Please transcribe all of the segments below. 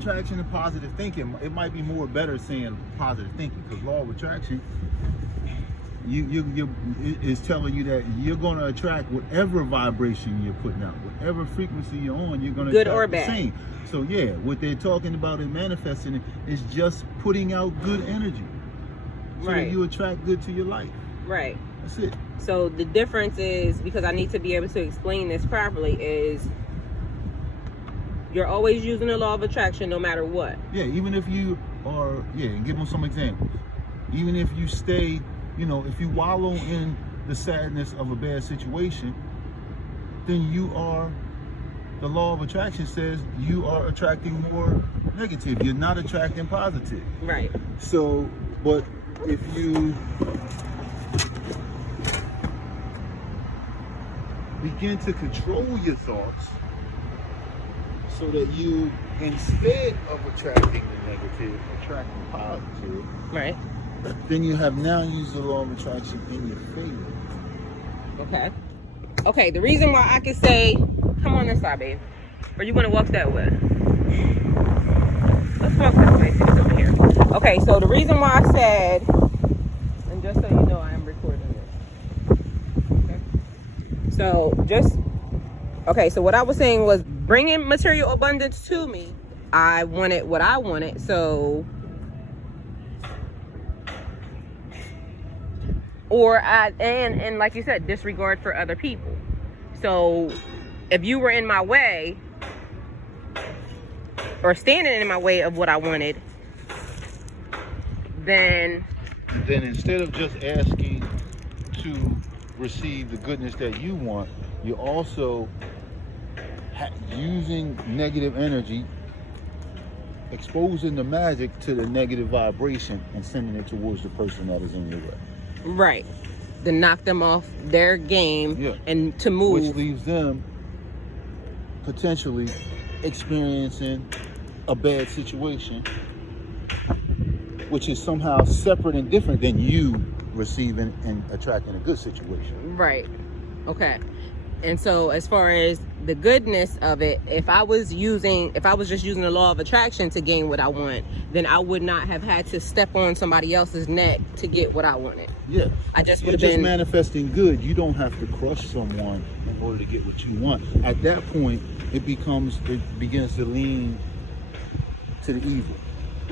attraction and positive thinking, it might be more better saying positive thinking, because law of attraction, is telling you that you're going to attract whatever vibration you're putting out, whatever frequency you're on, you're going to good attract or the bad. same. So yeah, what they're talking about in manifesting it is just putting out good energy, so Right. that you attract good to your life. Right. That's it. So the difference is, because I need to be able to explain this properly, is you're always using the law of attraction no matter what. Yeah, even if you are, and give them some examples. Even if you stay, if you wallow in the sadness of a bad situation, then the law of attraction says you are attracting more negative. You're not attracting positive. Right. So, but if you begin to control your thoughts so that you, instead of attracting the negative, attract the positive, Right. then you have now used the law of attraction in your favor. Okay. Okay, the reason why I can say, come on this side, babe. Or you want to walk that way? Let's walk this way, see what's over here. Okay, so the reason why I said, and just so you know, I am recording this. Okay. So what I was saying was, bringing material abundance to me, I wanted what I wanted, so... and like you said, disregard for other people. So if you were in my way, or standing in my way of what I wanted, then instead of just asking to receive the goodness that you want, you're also using negative energy, exposing the magic to the negative vibration, and sending it towards the person that is in your way. Right. To knock them off their game, and to move. Which leaves them potentially experiencing a bad situation, which is somehow separate and different than you receiving and attracting a good situation. Right. Okay. And so as far as the goodness of it, if I was just using the law of attraction to gain what I want, then I would not have had to step on somebody else's neck to get what I wanted. Yeah. I just would You're have just been manifesting good. You don't have to crush someone in order to get what you want. At that point, it begins to lean to the evil.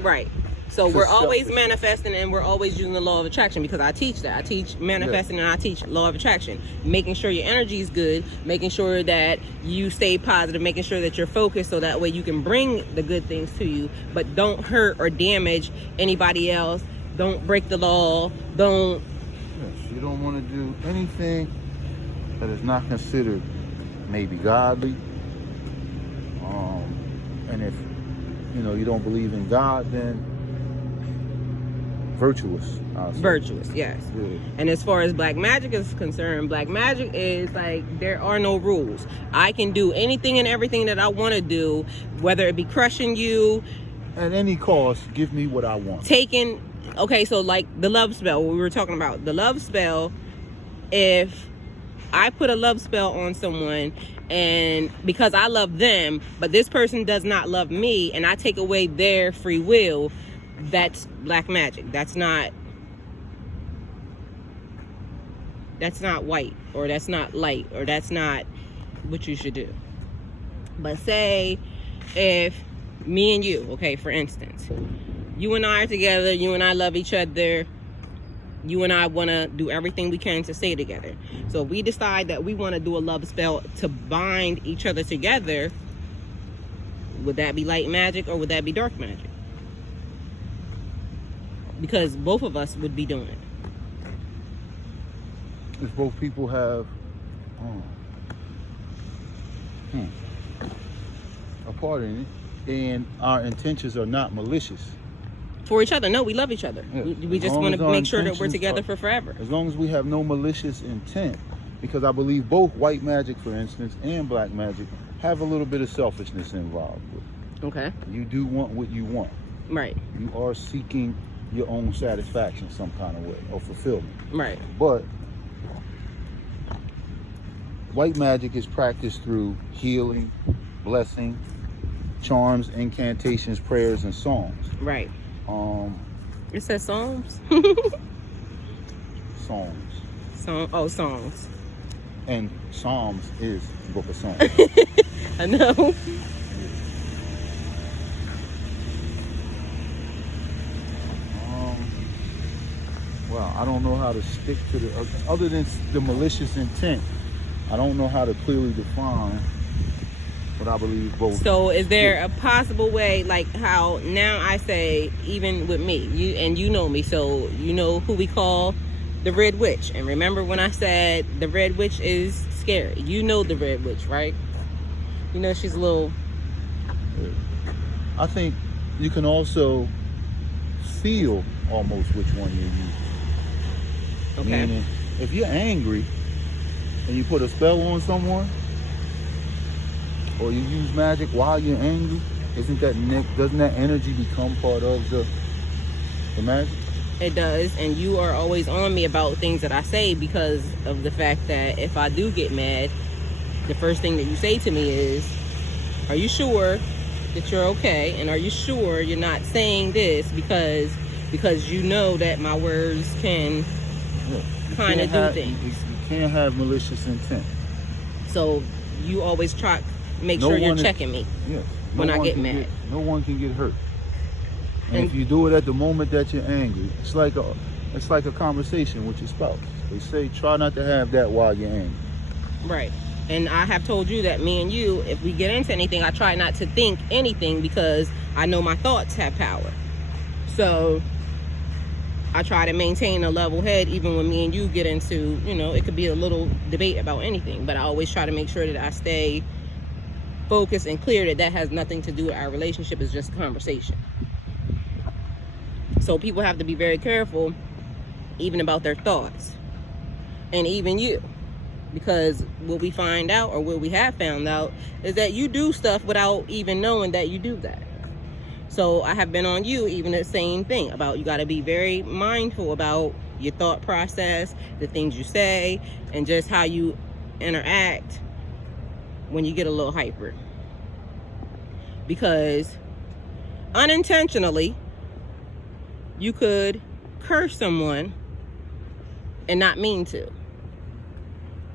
Right. So we're always manifesting, and we're always using the law of attraction, because I teach that. I teach manifesting, and I teach law of attraction. Making sure your energy is good, making sure that you stay positive, making sure that you're focused, so that way you can bring the good things to you, but don't hurt or damage anybody else. Don't break the law. Don't. Yes, you don't want to do anything that is not considered maybe godly. And if you don't believe in God, then virtuous. Virtuous, yes. Yeah. And as far as black magic is concerned, black magic is like, there are no rules. I can do anything and everything that I want to do, whether it be crushing you, at any cost. Give me what I want. Okay, so like the love spell, what we were talking about, the love spell, if I put a love spell on someone, and because I love them, but this person does not love me, and I take away their free will, that's black magic. That's not white, or that's not light, or that's not what you should do. But say if me and you, okay, for instance, you and I are together, you and I love each other, you and I want to do everything we can to stay together. So if we decide that we want to do a love spell to bind each other together, would that be light magic, or would that be dark magic? Because both of us would be doing it. If both people have a part in it, and our intentions are not malicious. For each other. No, we love each other. Yeah. We just want to make sure that we're together for forever. As long as we have no malicious intent, because I believe both white magic, for instance, and black magic have a little bit of selfishness involved with it. Okay. You do want what you want. Right. You are seeking your own satisfaction some kind of way, or fulfillment. Right. But white magic is practiced through healing, blessing, charms, incantations, prayers, and songs. Right. It says Psalms. Songs. Songs. And Psalms is the book of songs. I know. Well, I don't know how to stick to the, other than the malicious intent, I don't know how to clearly define what I believe both. So is there a possible way, like how now I say, even with me, you know me, so you know who we call the Red Witch. And remember when I said the Red Witch is scary? You know the Red Witch, right? You know she's a little... I think you can also feel almost which one you're using. Okay. Meaning, if you're angry and you put a spell on someone, or you use magic while you're angry, doesn't that energy become part of the magic? It does, and you are always on me about things that I say because of the fact that if I do get mad, the first thing that you say to me is, are you sure that you're okay? And are you sure you're not saying this because you know that my words can kind of do things? You can't have malicious intent. So you always make sure you're checking me when I get mad. No one can get hurt. And if you do it at the moment that you're angry, it's like a conversation with your spouse. They say try not to have that while you're angry. Right. And I have told you that me and you, if we get into anything, I try not to think anything because I know my thoughts have power. So I try to maintain a level head even when me and you get into, it could be a little debate about anything, but I always try to make sure that I stay focused and clear that has nothing to do with our relationship. It's just a conversation. So people have to be very careful even about their thoughts, and even you, because what we find out, or what we have found out, is that you do stuff without even knowing that you do that. So I have been on you even the same thing about you got to be very mindful about your thought process, the things you say, and just how you interact when you get a little hyper. Because unintentionally, you could curse someone and not mean to.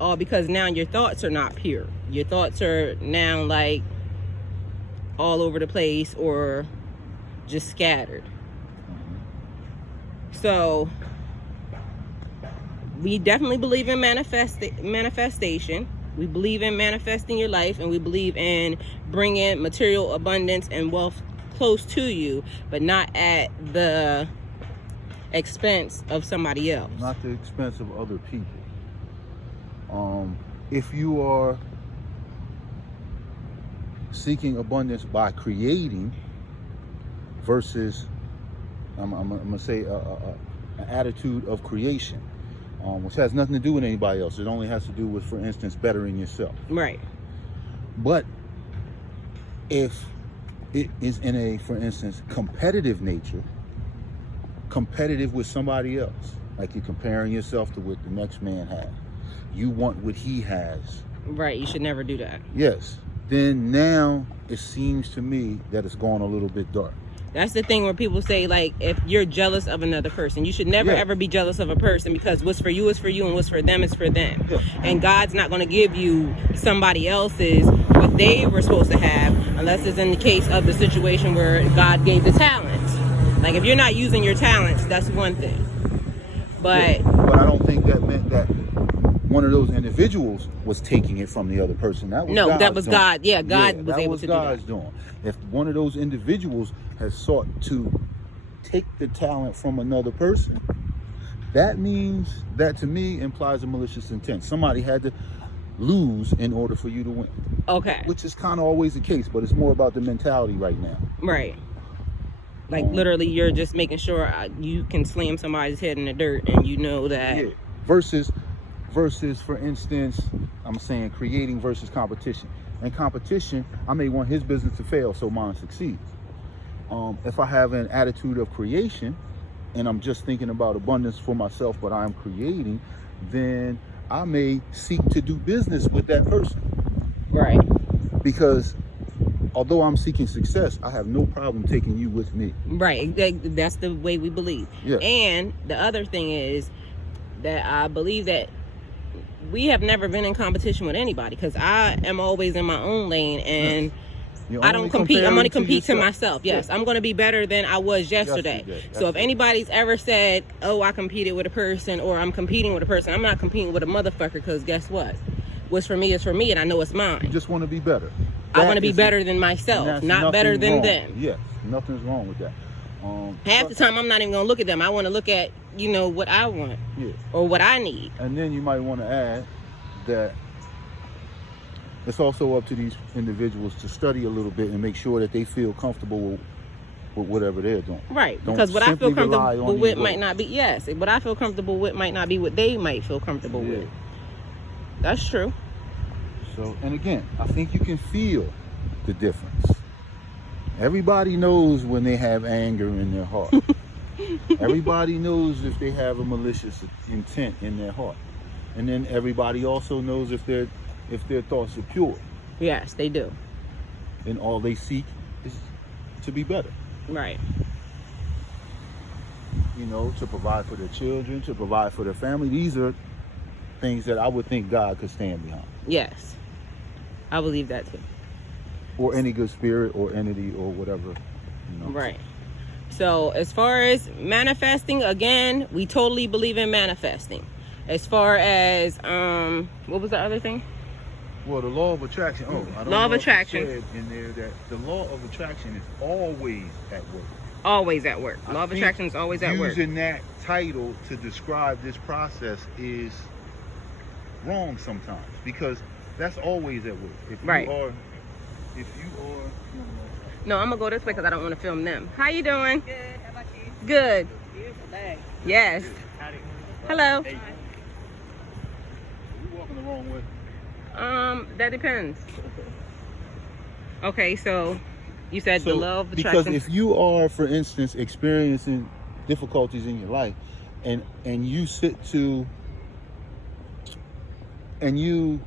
All because now your thoughts are not pure. Your thoughts are now like all over the place or just scattered. So we definitely believe in manifestation. We believe in manifesting your life, and we believe in bringing material abundance and wealth close to you, but not at the expense of somebody else. Not the expense of other people. If you are seeking abundance by creating versus, I'm gonna say, an attitude of creation, which has nothing to do with anybody else. It only has to do with, for instance, bettering yourself. Right. But if it is in a, for instance, competitive nature, competitive with somebody else, like you're comparing yourself to what the next man has, you want what he has. Right, you should never do that. Yes. Then now it seems to me that it's gone a little bit dark. That's the thing where people say, like, if you're jealous of another person, you should never ever be jealous of a person, because what's for you is for you and what's for them is for them. Yeah. And God's not going to give you somebody else's what they were supposed to have, unless it's in the case of the situation where God gave the talents. Like, if you're not using your talents, that's one thing. But I don't think that meant that one of those individuals was taking it from the other person. That was God's that was doing. God. Yeah, God was able to do that. That was God's doing. If one of those individuals has sought to take the talent from another person, that means, that to me implies a malicious intent. Somebody had to lose in order for you to win. Okay. Which is kind of always the case, but it's more about the mentality right now. Right. Like, literally, you're just making sure you can slam somebody's head in the dirt, and you know that. Yeah. Versus, for instance, I'm saying creating versus competition. In competition, I may want his business to fail so mine succeeds. If I have an attitude of creation and I'm just thinking about abundance for myself, but I'm creating, then I may seek to do business with that person. Right. Because although I'm seeking success, I have no problem taking you with me. Right. That's the way we believe. Yeah. And the other thing is that I believe that we have never been in competition with anybody, because I am always in my own lane, and I don't compete. I'm going to compete to myself. Yes, I'm going to be better than I was yesterday. So if anybody's ever said, oh, I competed with a person, or I'm competing with a person, I'm not competing with a motherfucker, because guess what? What's for me is for me, and I know it's mine. You just want to be better. I want to be better than myself, not better than them. Yes, nothing's wrong with that. Half the time, I'm not even going to look at them. I want to look at, what I want, or what I need. And then you might want to add that it's also up to these individuals to study a little bit and make sure that they feel comfortable with whatever they're doing. Right, because what I feel comfortable with might not be, what I feel comfortable with might not be what they might feel comfortable with. That's true. So, and again, I think you can feel the difference. Everybody knows when they have anger in their heart. Everybody knows if they have a malicious intent in their heart. And then everybody also knows if their thoughts are pure. Yes, they do. And all they seek is to be better. Right. To provide for their children, to provide for their family. These are things that I would think God could stand behind. Yes. I believe that too. Or any good spirit or entity or whatever. Right. So as far as manifesting, again, we totally believe in manifesting. As far as what was the other thing? Well, the law of attraction. Law of attraction. Said in there that the law of attraction is always at work. Always at work. Law of attraction is always at work. Using that title to describe this process is wrong sometimes, because that's always at work. If you are. No, I'm gonna go this way because I don't want to film them. How you doing? Good. How about you? Good. Beautiful day. Yes. Hello. Hey. You walking the wrong way? That depends. Okay, so you said the law of attraction. Because if you are, for instance, experiencing difficulties in your life, and you sit to, and you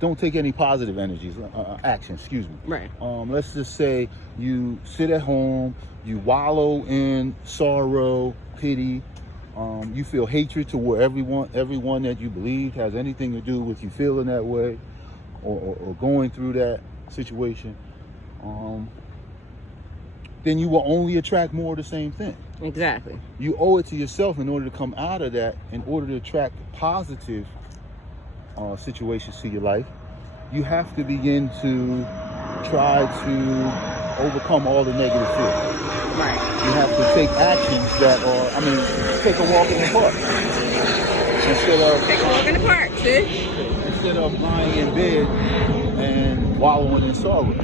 don't take any positive energies, action, excuse me. Right. Let's just say you sit at home, you wallow in sorrow, pity, you feel hatred toward everyone that you believe has anything to do with you feeling that way, or going through that situation, then you will only attract more of the same thing. Exactly. You owe it to yourself in order to come out of that, in order to attract positive situations to your life. You have to begin to try to overcome all the negative feelings. Right. You have to take actions that are, take a walk in the park. Take a walk in the park, see? Instead of lying in bed and wallowing in sorrow.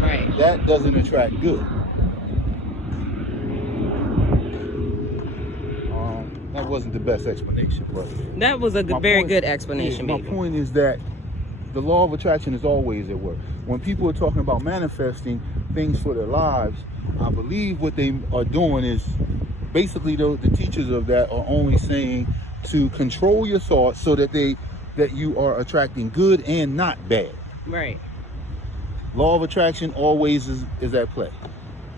Right. That doesn't attract good. That wasn't the best explanation, but that was a very good explanation. My point is that the law of attraction is always at work. When people are talking about manifesting things for their lives, I believe what they are doing is basically the teachers of that are only saying to control your thoughts so that you are attracting good and not bad. Right. Law of attraction always is at play.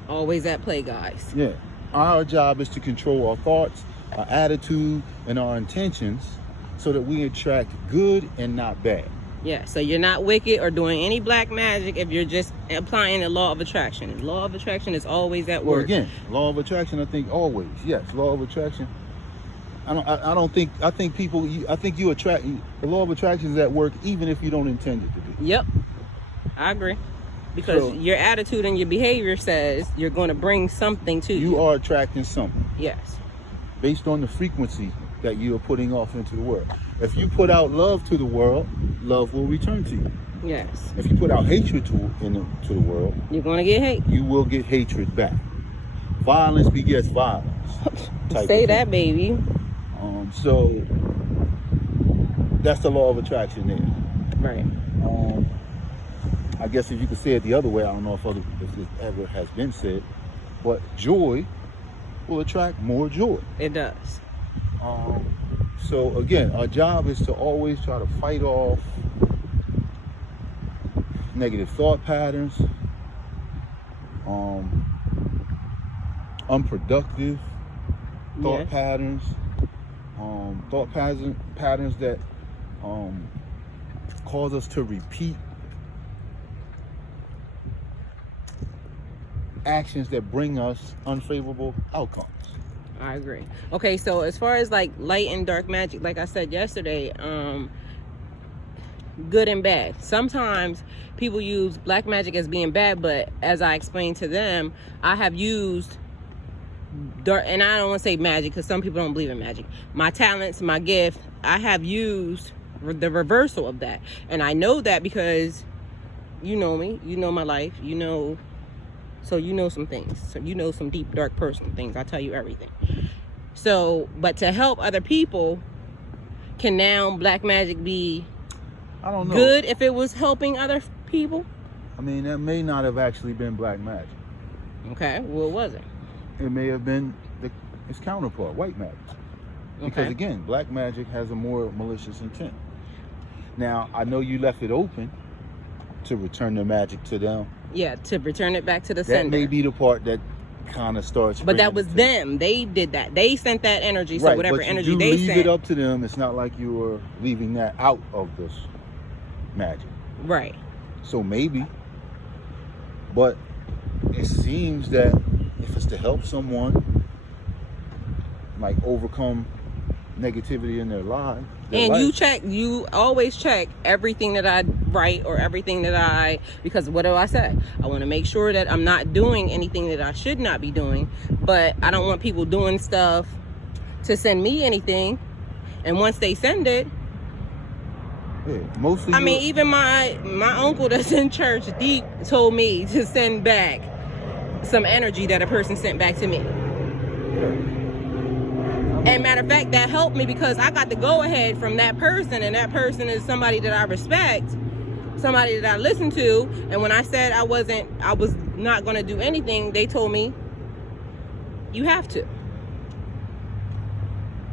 Always at play, guys. Yeah. Our job is to control our thoughts, our attitude, and our intentions so that we attract good and not bad. Yeah, so you're not wicked or doing any black magic if you're just applying the law of attraction. The law of attraction is always at work. Well, again, law of attraction, I think always. Yes, law of attraction. I think you attract, the law of attraction is at work even if you don't intend it to be. Yep. I agree. Because your attitude and your behavior says you're going to bring something to you. You are attracting something. Yes. Based on the frequency that you are putting off into the world. If you put out love to the world, love will return to you. Yes. If you put out hatred to the world, you're going to get hate. You will get hatred back. Violence begets violence. Say that, baby. So that's the law of attraction there. Right. I guess if you could say it the other way, I don't know if it ever has been said, but joy will attract more joy. It does. So again, our job is to always try to fight off negative thought patterns, unproductive thought Yes. patterns, patterns that cause us to repeat actions that bring us unfavorable outcomes. I agree. Okay, so as far as like light and dark magic, like I said yesterday, good and bad. Sometimes people use black magic as being bad, but as I explained to them, I have used dark, and I don't want to say magic because some people don't believe in magic. My talents, my gift, I have used the reversal of that. And I know that because you know me, you know my life, you know, so you know some things. So you know some deep, dark personal things. I tell you everything. So, but to help other people, can now black magic be I don't know. good if it was helping other people? I mean, that may not have actually been black magic. Okay, well, was it? It may have been its counterpart, white magic. Because Okay. again, black magic has a more malicious intent. Now, I know you left it open to return the magic to them. Yeah, to return it back to the That sender. may be the part that kind of starts. But that was bringing them. it They did that. They sent that energy. to- So right, whatever but you energy do they leave sent. it up to them. It's not like you were leaving that out of this magic. Right. So maybe, but it seems that if it's to help someone like overcome negativity in their life, And you always check everything that I write or everything that because what do I say? I want to make sure that I'm not doing anything that I should not be doing, but I don't want people doing stuff to send me anything. And once they send it, yeah, mostly. I mean, even my uncle that's in church deep told me to send back some energy that a person sent back to me. And matter of fact, that helped me because I got the go ahead from that person, and that person is somebody that I respect, somebody that I listen to. And when I said I was not going to do anything, they told me, you have to.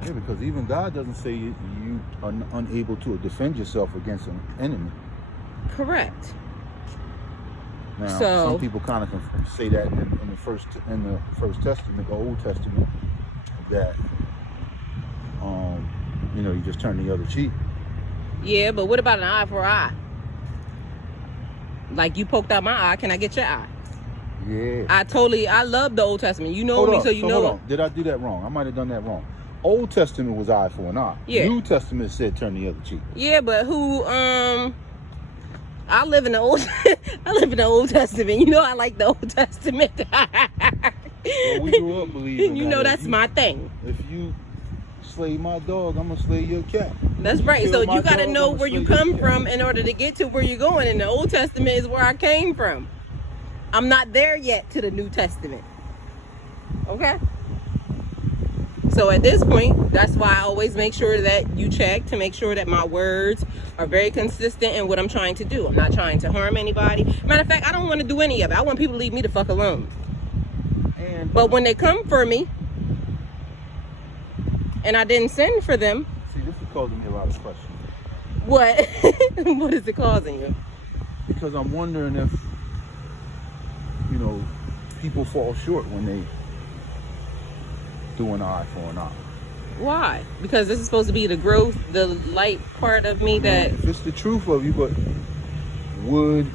Yeah, because even God doesn't say you are unable to defend yourself against an enemy. Correct. Now, So- some people kind of can say that in the first Testament, the Old Testament, that you just turn the other cheek. Yeah, but what about an eye for an eye? Like you poked out my eye, can I get your eye? Yeah. I love the Old Testament. You know me, so you know. Hold on. Did I do that wrong? I might have done that wrong. Old Testament was eye for an eye. Yeah. New Testament said turn the other cheek. Yeah, but who? I live in the old. I live in the Old Testament. You know, I like the Old Testament. Well, we grew up believing. You know, that's my thing. If you slay my dog, I'm gonna slay your cat. That's right. Kill So my you got to dog, know I'ma where you slay your come cat. from in order to get to where you're going. And the Old Testament is where I came from. I'm not there yet to the New Testament. Okay. So at this point, that's why I always make sure that you check to make sure that my words are very consistent in what I'm trying to do. I'm not trying to harm anybody. Matter of fact, I don't want to do any of it. I want people to leave me the fuck alone. And But when they come for me, and I didn't send for them, see, this is causing me a lot of questions. what? What is it causing you? Because I'm wondering if, people fall short when they do an eye for an eye. Why? Because this is supposed to be the growth, the light part of me that... If it's the truth of you, but would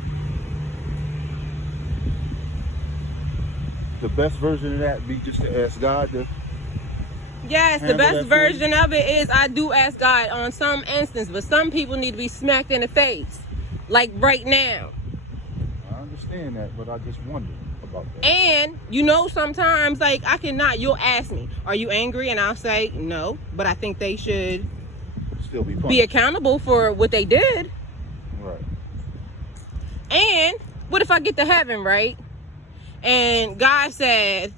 the best version of that be just to ask God to... Yes, the handle that best for you? version of it is I do ask God on some instance, but some people need to be smacked in the face. Like right now. I understand that, but I just wonder about that. And, sometimes, like, you'll ask me, are you angry? And I'll say, no, but I think they should Still be punished. be accountable for what they did. Right. And what if I get to heaven, right? And God said,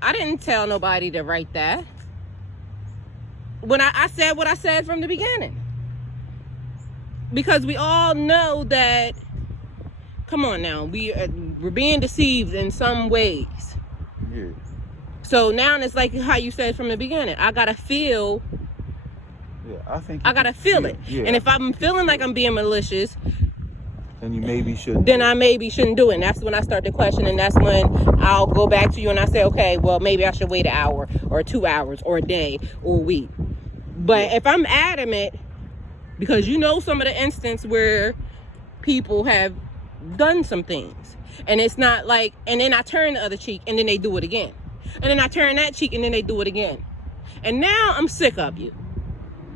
I didn't tell nobody to write that. When I said what I said from the beginning. Because we all know that, come on now, we're being deceived in some ways. Yeah. So now it's like how you said from the beginning. I gotta feel Yeah, I think I gotta feel it. Yeah. And if I'm feeling like I'm being malicious, then you maybe should. Then I maybe shouldn't do it. And that's when I start to question, and that's when I'll go back to you and I say, okay, well, maybe I should wait an hour or 2 hours or a day or a week. But if I'm adamant, because you know some of the instance where people have done some things, and it's not like, and then I turn the other cheek and then they do it again. And then I turn that cheek and then they do it again. And now I'm sick of you.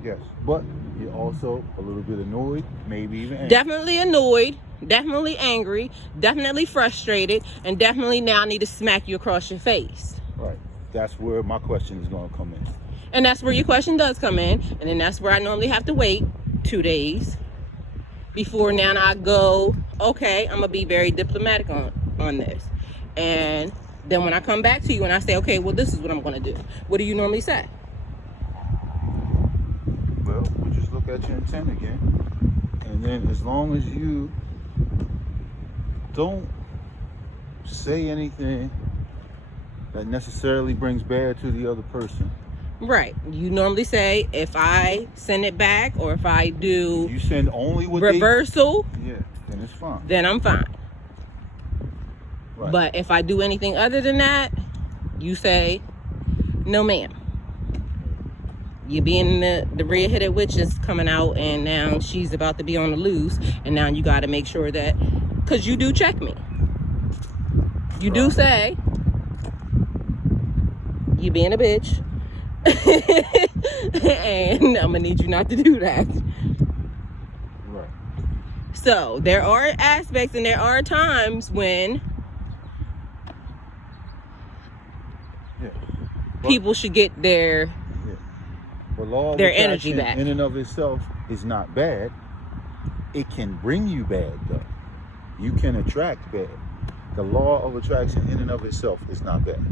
Yes, but you're also a little bit annoyed, maybe even angry. Definitely annoyed, definitely angry, definitely frustrated, and definitely now I need to smack you across your face. Right. That's where my question is going to come in. And that's where your question does come in. And then that's where I normally have to wait 2 days before now I go, okay, I'm going to be very diplomatic on this. And then when I come back to you and I say, okay, well, this is what I'm going to do. What do you normally say? Well, we'll just look at your intent again. And then as long as you don't say anything that necessarily brings bad to the other person. Right. You normally say, if I send it back or if I do You send only what reversal, yeah, then it's fine. then I'm fine. Right. But if I do anything other than that, you say, no ma'am. You being the red-headed witch is coming out, and now she's about to be on the loose, and now you got to make sure that, because you do check me. You do say, you being a bitch, and I'm going to need you not to do that. Right. So there are aspects and there are times when people should get their energy back. In and of itself is not bad. It can bring you bad though. You can attract bad. The law of attraction in and of itself is not bad.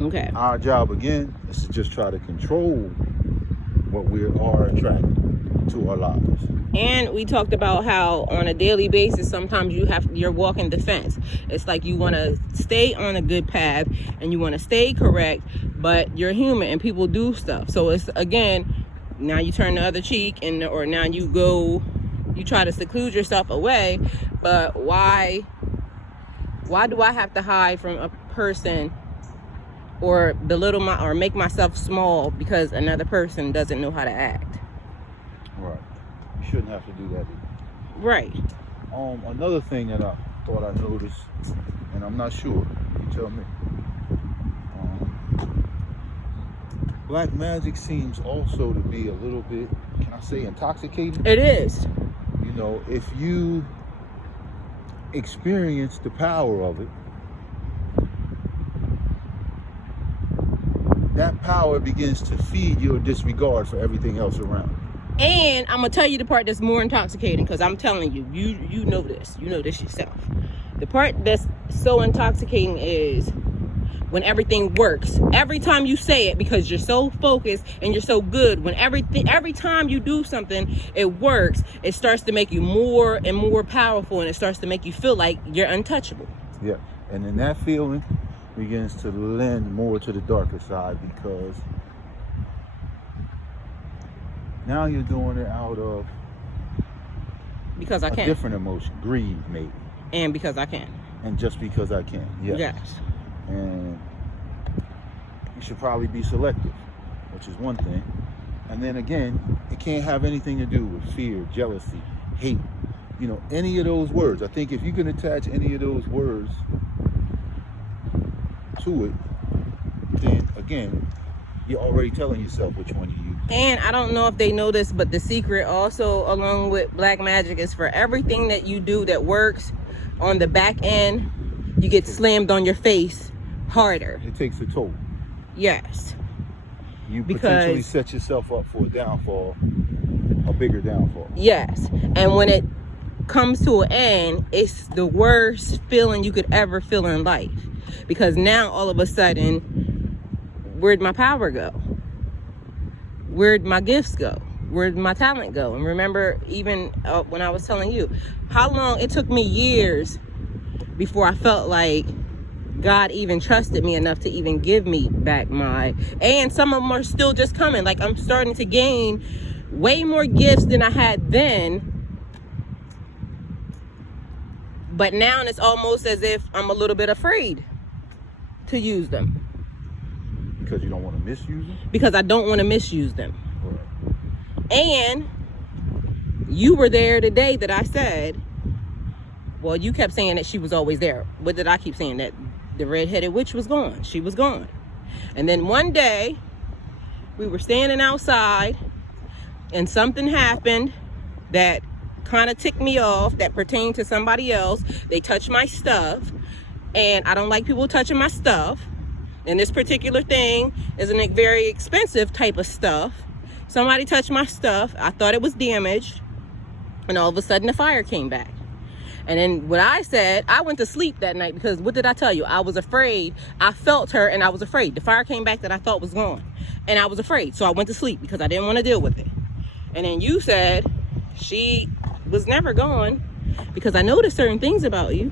Okay. Our job again is to just try to control what we are attracting to our lives. And we talked about how on a daily basis sometimes you're walking the fence. It's like you want to stay on a good path and you want to stay correct, but you're human and people do stuff. So it's, again, now you turn the other cheek, or now you try to seclude yourself away. But why do I have to hide from a person or belittle or make myself small because another person doesn't know how to act? Right. You shouldn't have to do that either. Right. Another thing that I thought I noticed, and I'm not sure, you tell me. Black magic seems also to be a little bit, can I say, intoxicating? It is. You know, if you experience the power of it, that power begins to feed your disregard for everything else around. And I'm gonna tell you the part that's more intoxicating, because I'm telling you, you know this yourself. The part that's so intoxicating is when everything works. Every time you say it, because you're so focused and you're so good, when every time you do something, it works, it starts to make you more and more powerful, and it starts to make you feel like you're untouchable. Yeah, and then that feeling begins to lend more to the darker side, because now you're doing it out of because I a can. different emotion, greed maybe. And because I can. And just because I can, yes. Yes. And you should probably be selective, which is one thing. And then again, it can't have anything to do with fear, jealousy, hate, you know, any of those words. I think if you can attach any of those words to it, then again, you're already telling yourself which one you use. And I don't know if they know this, but the secret also along with black magic is for everything that you do that works on the back end, you get slammed on your face harder. It takes a toll. Yes. You potentially set yourself up for a downfall, a bigger downfall. Yes. And when it comes to an end, it's the worst feeling you could ever feel in life. Because now all of a sudden, where'd my power go? Where'd my gifts go? Where'd my talent go? And remember, even when I was telling you, how long it took me years before I felt like God even trusted me enough to even give me back and some of them are still just coming. Like, I'm starting to gain way more gifts than I had then, But now it's almost as if I'm a little bit afraid to use them. Because you don't want to misuse them? Because I don't want to misuse them. Right. And you were there the day that I said, well, you kept saying that she was always there. What did I keep saying? That the red-headed witch was gone. She was gone. And then one day, we were standing outside, and something happened that kind of ticked me off, that pertained to somebody else. They touched my stuff, and I don't like people touching my stuff. And this particular thing is a very expensive type of stuff. Somebody touched my stuff. I thought it was damaged, and all of a sudden the fire came back. And then what I said, I went to sleep that night because what did I tell you? I was afraid. I felt her and I was afraid. The fire came back that I thought was gone, and I was afraid. So I went to sleep because I didn't want to deal with it. And then you said she was never gone because I noticed certain things about you.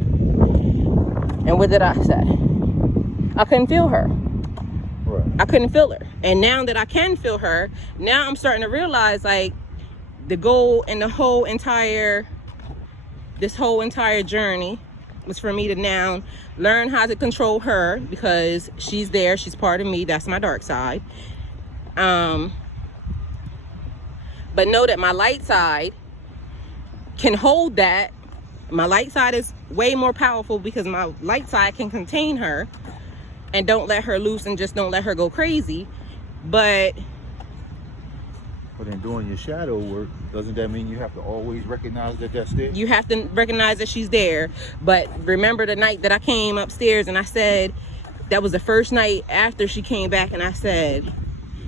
And what did I say? I couldn't feel her. Right. I couldn't feel her. And now that I can feel her, now I'm starting to realize, like, the goal and this whole entire journey was for me to now learn how to control her, because she's there, she's part of me, that's my dark side. But know that my light side can hold that. My light side is way more powerful because my light side can contain her and don't let her loose and just don't let her go crazy. But in doing your shadow work, doesn't that mean you have to always recognize that that's there? you have to recognize that she's there. But remember the night that I came upstairs and I said, that was the first night after she came back, and I said,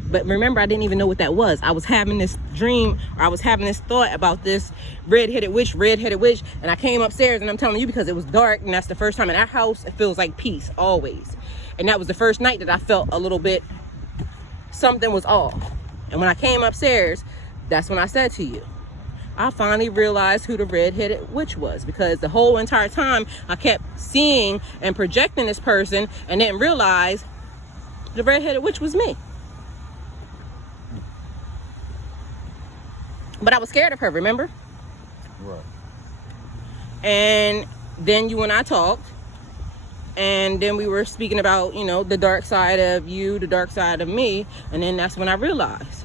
but remember, I didn't even know what that was. I was having this dream, or I was having this thought about this red-headed witch. And I came upstairs, and I'm telling you, because it was dark, and that's the first time in our house, it feels like peace, always. And that was the first night that I felt a little bit, something was off. And when I came upstairs, that's when I said to you, I finally realized who the red-headed witch was, because the whole entire time I kept seeing and projecting this person and didn't realize the red-headed witch was me. But I was scared of her, remember? Right. And then you and I talked, and then we were speaking about, you know, the dark side of you, the dark side of me, and then that's when I realized,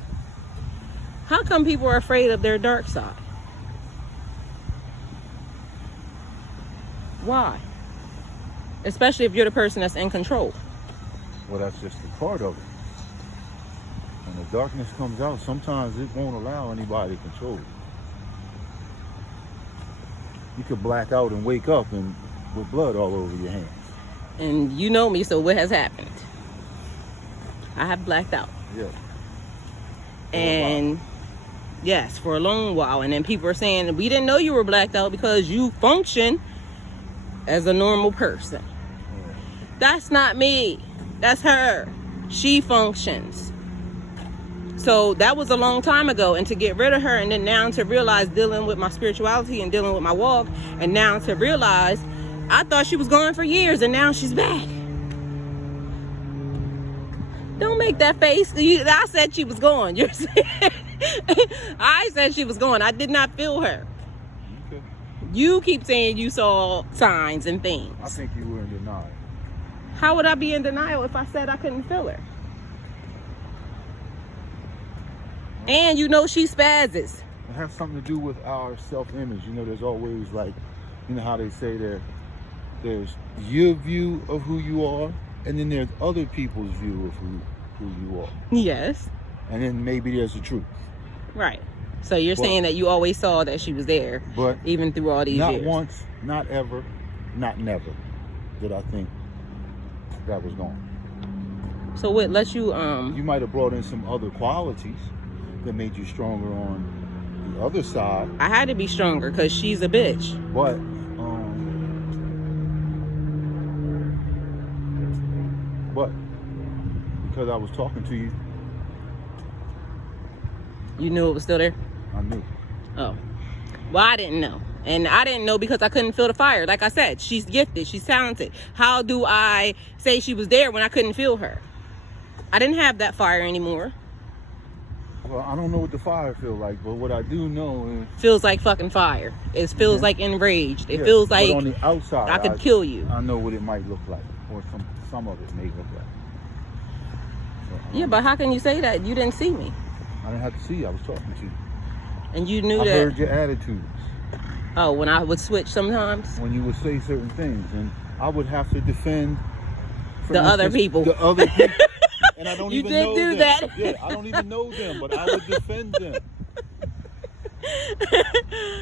how come people are afraid of their dark side? Why? Especially if you're the person that's in control. Well, that's just a part of it. When the darkness comes out, sometimes it won't allow anybody to control it. You could black out and wake up and with blood all over your hands. And you know me, so what has happened? I have blacked out. Yeah. And yes, for a long while. And then people are saying, we didn't know you were blacked out because you function as a normal person. Yeah. That's not me. That's her. She functions. So that was a long time ago. And to get rid of her, and then now to realize, dealing with my spirituality and dealing with my walk, and now to realize, I thought she was gone for years and now she's back. Don't make that face. I said she was gone. You're saying I said she was gone. I did not feel her. Okay. You keep saying you saw signs and things. I think you were in denial. How would I be in denial if I said I couldn't feel her? And you know she spazzes. It has something to do with our self-image. You know, there's always, like, you know how they say there's your view of who you are, and then there's other people's view of who you are. Yes. And then maybe there's the truth. Right. So you're saying that you always saw that she was there, but even through all these not years. Not once, not ever, not never did I think that was gone. So what lets you You might have brought in some other qualities that made you stronger on the other side. I had to be stronger because she's a bitch. But because I was talking to you, You knew it was still there? I knew. Oh. Well, I didn't know. And I didn't know because I couldn't feel the fire. Like I said, she's gifted. She's talented. How do I say she was there when I couldn't feel her? I didn't have that fire anymore. Well, I don't know what the fire feels like, but what I do know is Feels like fucking fire. It feels like enraged. It yeah, feels but like on the outside, I could kill you. I know what it might look like, or some of it may look like. So, Yeah, but how can you say that? You didn't see me. I didn't have to see you. I was talking to you. And you knew I that. heard your attitudes Oh, when I would switch sometimes? when you would say certain things, and I would have to defend for The other instance, people. The other people. And I don't You even did know do them. that. Yeah, I don't even know them, but I would defend them.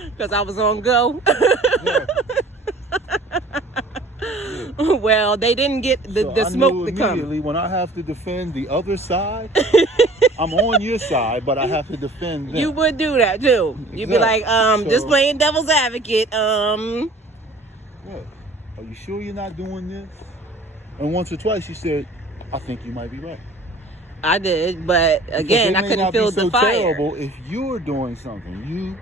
Because I was on go. Yeah. Yeah. Well, they didn't get the So I smoke knew to come. immediately when I have to defend the other side, I'm on your side, but I have to defend them. You would do that too. You'd be like, Exactly. just So- playing devil's advocate. Yeah. Are you sure you're not doing this? And once or twice you said, I think you might be right. I did, but Because again, it I may couldn't not be feel so the fire. terrible if you're doing something. You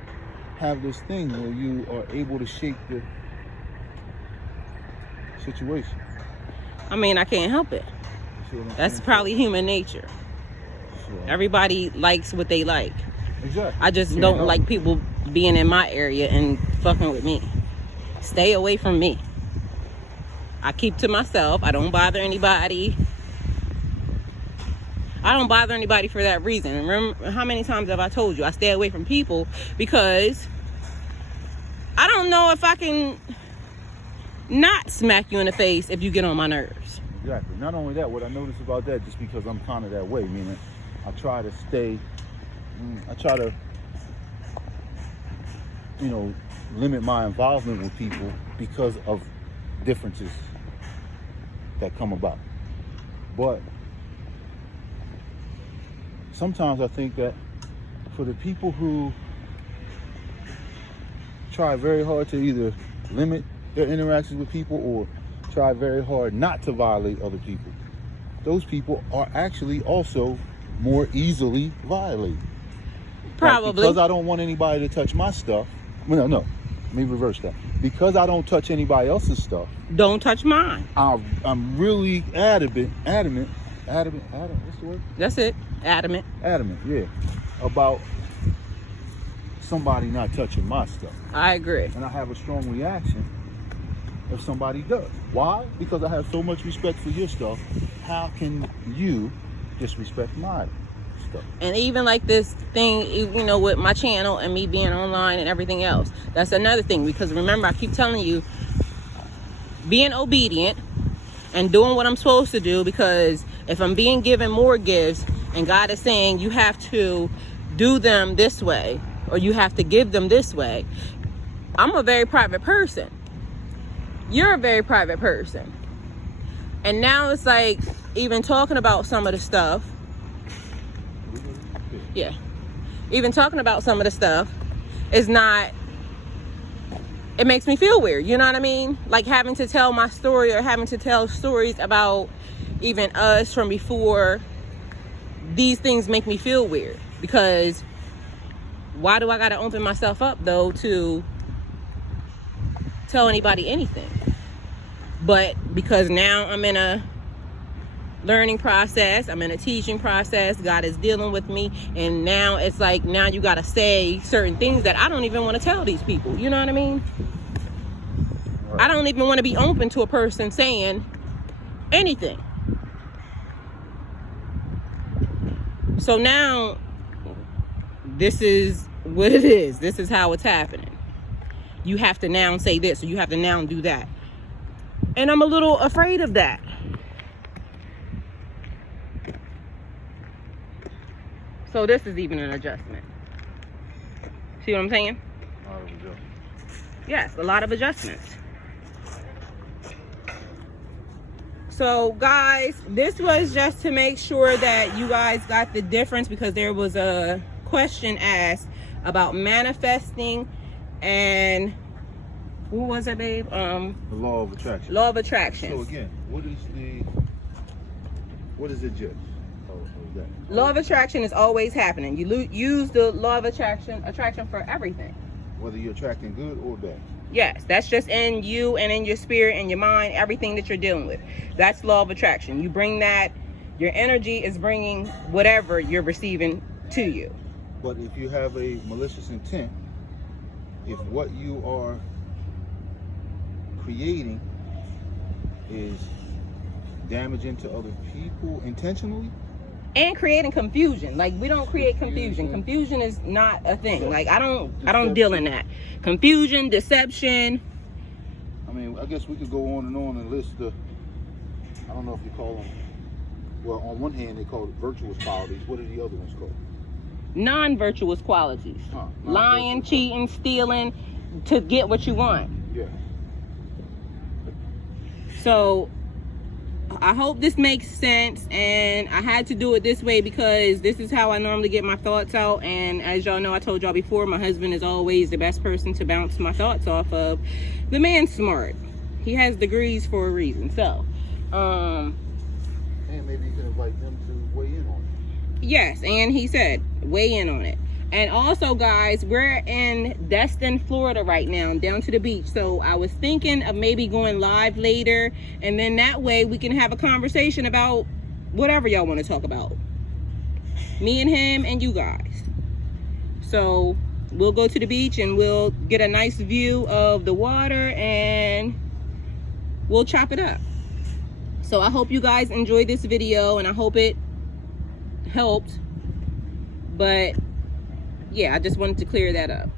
have this thing where you are able to shape the situation. I mean, I can't help it. You see what I'm That's saying? probably human nature. So, Everybody likes what they like. exactly. I just Can't don't help like it. people being in my area and fucking with me. Stay away from me. I keep to myself. I don't bother anybody. I don't bother anybody for that reason. And remember, how many times have I told you I stay away from people because I don't know if I can not smack you in the face if you get on my nerves. Exactly. Not only that, what I notice about that, just because I'm kind of that way, meaning I try to stay, limit my involvement with people because of differences that come about. But sometimes I think that for the people who try very hard to either limit their interactions with people or try very hard not to violate other people, those people are actually also more easily violated. Probably. Like, because I don't want anybody to touch my stuff. No, let me reverse that. Because I don't touch anybody else's stuff, Don't touch mine. I'm really adamant, what's the word? That's it. Adamant. Adamant, yeah, about somebody not touching my stuff. I agree. And I have a strong reaction if somebody does. Why? Because I have so much respect for your stuff. How can you disrespect my stuff? And even like this thing, with my channel and me being online and everything else, that's another thing. Because remember, I keep telling you, being obedient and doing what I'm supposed to do, because if I'm being given more gifts and God is saying you have to do them this way or you have to give them this way, I'm a very private person. You're a very private person. And now it's like, even talking about some of the stuff, even talking about some of the stuff is not, it makes me feel weird, you know what I mean? Like having to tell my story or having to tell stories about even us from before, these things make me feel weird. Because why do I gotta open myself up though to tell anybody anything? But because now I'm in a learning process, I'm in a teaching process, God is dealing with me, and now it's like, now you gotta say certain things that I don't even want to tell these people, you know what I mean? I don't even want to be open to a person saying anything. So now this is what it is. This is how it's happening. You have to now say this, or you have to now do that. And I'm a little afraid of that. So this is even an adjustment. See what I'm saying? Yes, a lot of adjustments. So guys, this was just to make sure that you guys got the difference, because there was a question asked about manifesting and what was it, babe? The law of attraction. Law of attraction. So again, what is it just? That? Law of attraction is always happening. You use the law of attraction for everything. Whether you're attracting good or bad. Yes, that's just in you and in your spirit and your mind, everything that you're dealing with. That's law of attraction. You bring that, your energy is bringing whatever you're receiving to you. But if you have a malicious intent, if what you are creating is damaging to other people intentionally, and creating confusion, like we don't create confusion. Confusion is not a thing. Like I don't deal in that. Confusion, deception. I mean, I guess we could go on and list the, I don't know if you call them, well, on one hand they call it virtuous qualities. What are the other ones called? Non-virtuous qualities. Lying, cheating, stealing to get what you want. Yeah. So I hope this makes sense, and I had to do it this way because this is how I normally get my thoughts out. And as y'all know, I told y'all before, my husband is always the best person to bounce my thoughts off of. The man's smart. He has degrees for a reason. So and maybe you can invite them to weigh in on it. yes, and he said weigh in on it. And also, guys, we're in Destin, Florida right now, down to the beach. So I was thinking of maybe going live later, and then that way we can have a conversation about whatever y'all want to talk about. Me and him and you guys. So we'll go to the beach and we'll get a nice view of the water and we'll chop it up. So I hope you guys enjoyed this video, and I hope it helped. But yeah, I just wanted to clear that up.